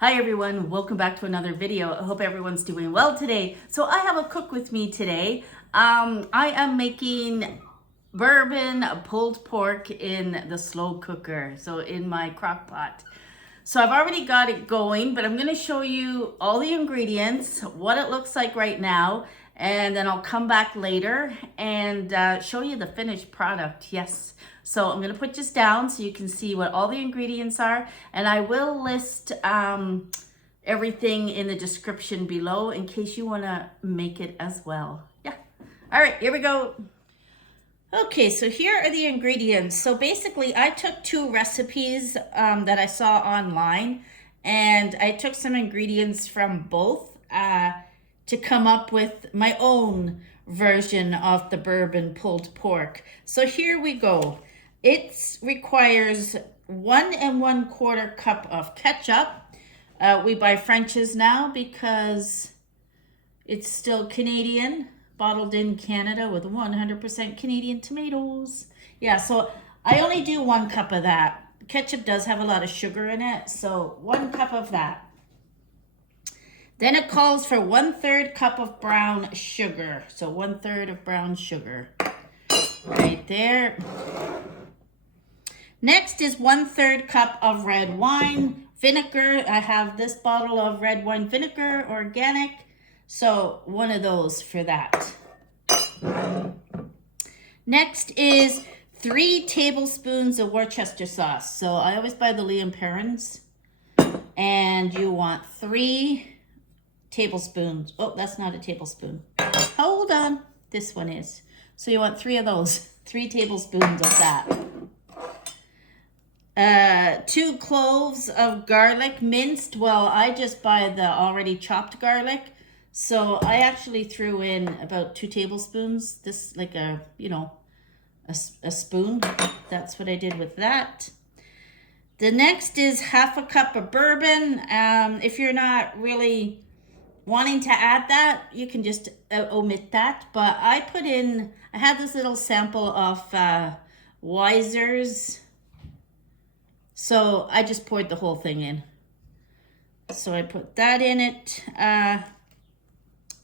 Hi everyone, welcome back to another video. I hope everyone's doing well today. So I have a cook with me today. I am making bourbon pulled pork in the slow cooker, so in my crock pot. So I've already got it going, but I'm going to show you all the ingredients, what it looks like right now, and then I'll come back later and show you the finished product. Yes. So I'm going to put this down so you can see what all the ingredients are, and I will list everything in the description below in case you want to make it as well. Yeah. All right, here we go. Okay, so here are the ingredients. So basically I took two recipes that I saw online, and I took some ingredients from both to come up with my own version of the bourbon pulled pork. So here we go. It requires 1 1/4 cup of ketchup. We buy French's now because it's still Canadian, bottled in Canada with 100% Canadian tomatoes. Yeah, so I only do 1 cup of that. Ketchup does have a lot of sugar in it, so 1 cup of that. Then it calls for 1/3 cup of brown sugar. So 1/3 of brown sugar right there. Next is 1/3 cup of red wine vinegar. I have this bottle of red wine vinegar, organic. So 1 of those for that. Next is 3 tablespoons of Worcester sauce. So I always buy the Lea & Perrins. And you want 3 tablespoons. Oh, that's not a tablespoon. Hold on. This one is. So you want 3 of those. 3 tablespoons of that. 2 cloves of garlic minced. Well, I just buy the already chopped garlic. So I actually threw in about 2 tablespoons. This like a, you know, a spoon. That's what I did with that. The next is 1/2 cup of bourbon. If you're not really wanting to add that, you can just omit that. But I had this little sample of Wiser's. So I just poured the whole thing in. So I put that in it.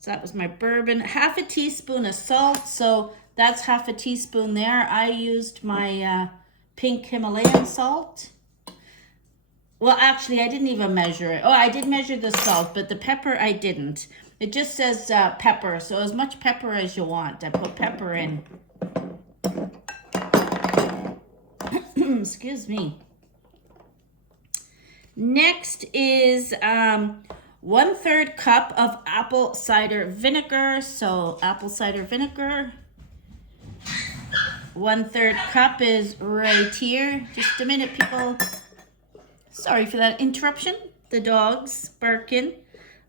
So that was my bourbon. 1/2 teaspoon of salt. So that's 1/2 teaspoon there. I used my pink Himalayan salt. Well, actually, I didn't even measure it. Oh, I did measure the salt, but the pepper I didn't. It just says pepper. So as much pepper as you want. I put pepper in. Excuse me. Next is 1/3 cup of apple cider vinegar. So apple cider vinegar. 1/3 cup is right here. Just a minute, people. Sorry for that interruption. The dog's barking.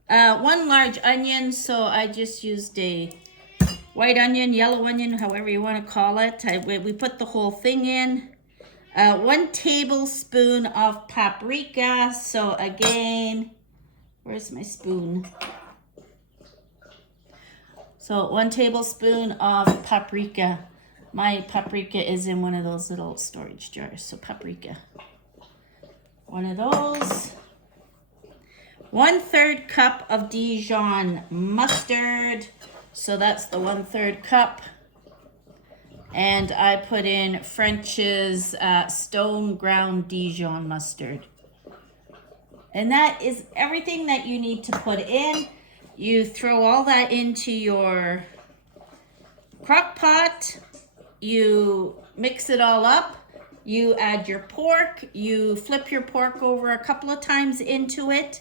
1 large onion. So I just used a white onion, yellow onion, however you want to call it. We put the whole thing in. 1 tablespoon of paprika. So again, where's my spoon? So 1 tablespoon of paprika. My paprika is in one of those little storage jars. So paprika. 1 of those. 1/3 cup of Dijon mustard. So that's the 1/3 cup. And I put in French's stone ground Dijon mustard. And that is everything that you need to put in. You throw all that into your crock pot. You mix it all up. You add your pork. You flip your pork over a couple of times into it.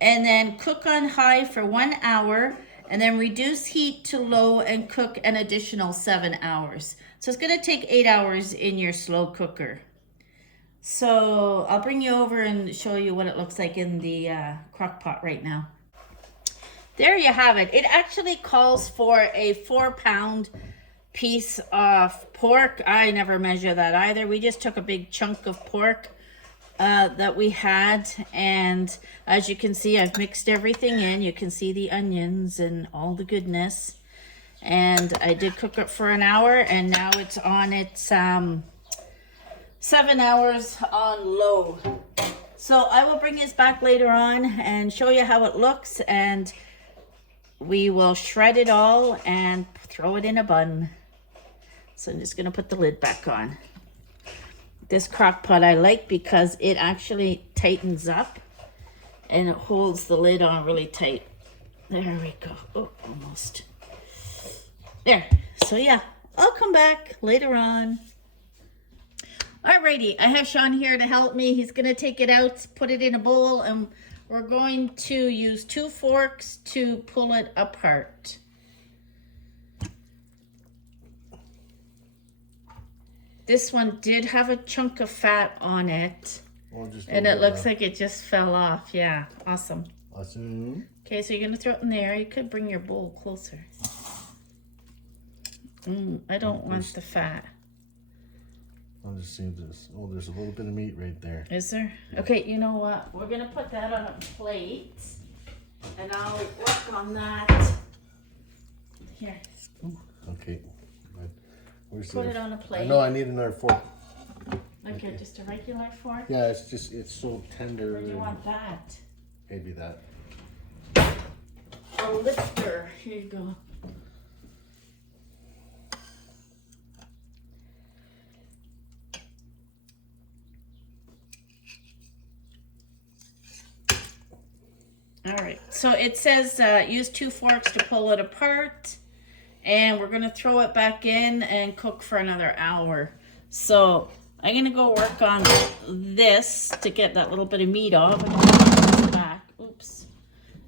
And then cook on high for 1 hour. And then reduce heat to low and cook an additional 7 hours. So it's going to take 8 hours in your slow cooker. So I'll bring you over and show you what it looks like in the crock pot right now. There you have it. It actually calls for a 4-pound piece of pork. I never measure that either. We just took a big chunk of pork that we had, and as you can see, I've mixed everything in. You can see the onions and all the goodness, and I did cook it for 1 hour, and now it's on its 7 hours on low. So I will bring this back later on and show you how it looks, and we will shred it all and throw it in a bun. So I'm just gonna put the lid back on. This crock pot I like because it actually tightens up and it holds the lid on really tight. There we go. Oh, almost. There. So yeah, I'll come back later on. Alrighty, I have Sean here to help me. He's gonna take it out, put it in a bowl, and we're going to use 2 forks to pull it apart. This one did have a chunk of fat on it, and it looks like it just fell off. Yeah, awesome. Awesome. Okay, so you're gonna throw it in there. You could bring your bowl closer. I don't want the fat. I'll just see this. Oh, there's a little bit of meat right there. Is there? Okay, you know what? We're gonna put that on a plate, and I'll work on that. Here. Okay. Put it on a plate. No, I need another fork. Okay, just a regular fork? Yeah, it's so tender. Or do you want that? Maybe that. A lifter. Here you go. All right, so it says use 2 forks to pull it apart, and we're gonna throw it back in and cook for another hour. So I'm gonna go work on this to get that little bit of meat off. I'm gonna put this back. Oops.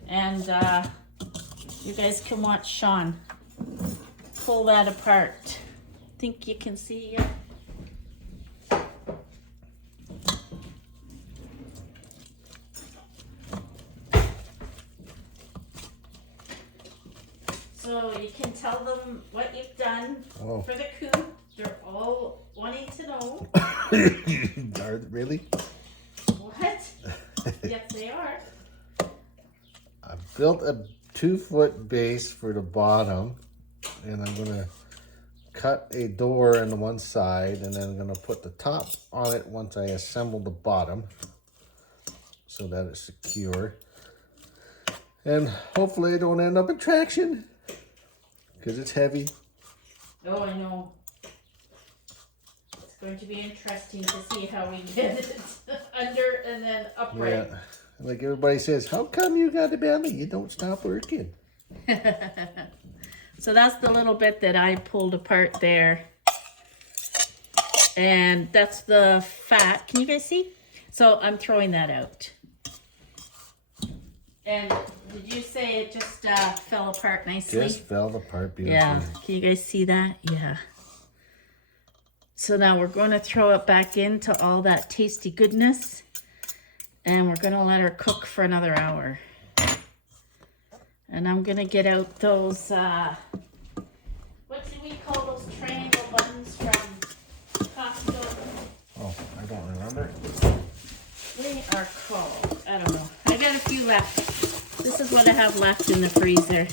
And you guys can watch Sean pull that apart. Think you can see it? So you can tell them what you've done for the coop. They're all wanting to know. Really? What? Yes, they are. I built a 2-foot base for the bottom, and I'm gonna cut a door on the one side, and then I'm gonna put the top on it once I assemble the bottom so that it's secure. And hopefully I don't end up in traction, because it's heavy. Oh, I know. It's going to be interesting to see how we get it under and then upright. Yeah. Like everybody says, how come you got a belly? You don't stop working. So that's the little bit that I pulled apart there. And that's the fat. Can you guys see? So I'm throwing that out. And did you say it just fell apart nicely? Just fell apart beautifully. Yeah. Can you guys see that? Yeah. So now we're going to throw it back into all that tasty goodness. And we're going to let her cook for another hour. And I'm going to get out those, what do we call those triangle buns from Costco? Oh, I don't remember. They are called, I don't know. I got a few left. This is what I have left in the freezer.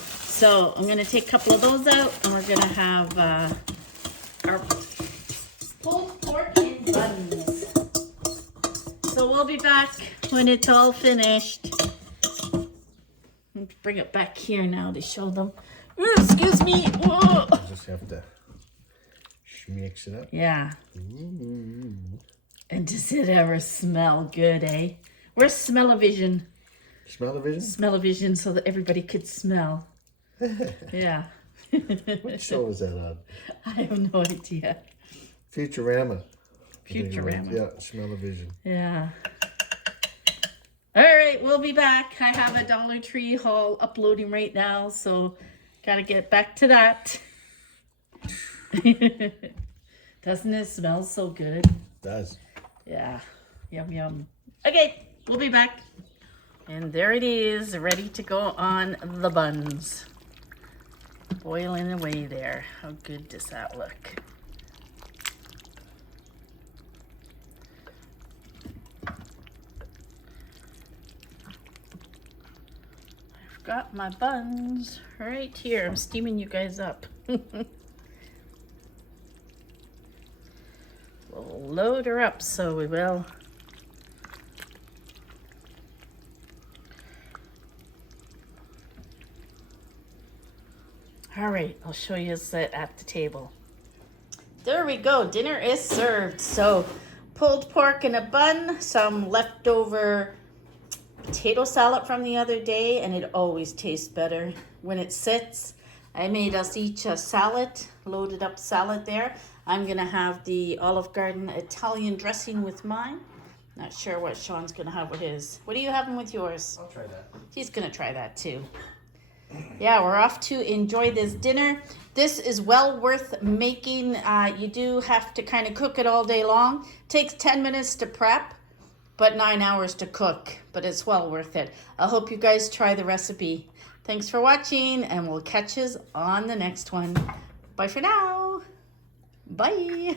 So I'm going to take a couple of those out, and we're going to have our pulled pork in buns. So we'll be back when it's all finished. Let's bring it back here now to show them. Ooh, excuse me. Whoa. I just have to mix it up. Yeah. Ooh. And does it ever smell good, eh? Where's smell-o-vision? Smell-o-vision? Smell-o-vision so that everybody could smell. Yeah. What show is that on? I have no idea. Futurama. Futurama. Yeah, smell-o-vision. Yeah. All right, we'll be back. I have a Dollar Tree haul uploading right now, so gotta get back to that. Doesn't it smell so good? It does. Yeah. Yum, yum. Okay, we'll be back. And there it is, ready to go on the buns. Boiling away there. How good does that look? I've got my buns right here. I'm steaming you guys up. We'll load her up, so we will. All right, I'll show you set at the table. There we go. Dinner is served. So pulled pork in a bun, some leftover potato salad from the other day, and it always tastes better when it sits. I made us each a salad, loaded up salad there. I'm gonna have the Olive Garden Italian dressing with mine. Not sure what Sean's gonna have with his. What are you having with yours? I'll try that. He's gonna try that too. Yeah, we're off to enjoy this dinner. This is well worth making. You do have to kind of cook it all day long. Takes 10 minutes to prep, but 9 hours to cook. But it's well worth it. I hope you guys try the recipe. Thanks for watching, and we'll catch you on the next one. Bye for now. Bye.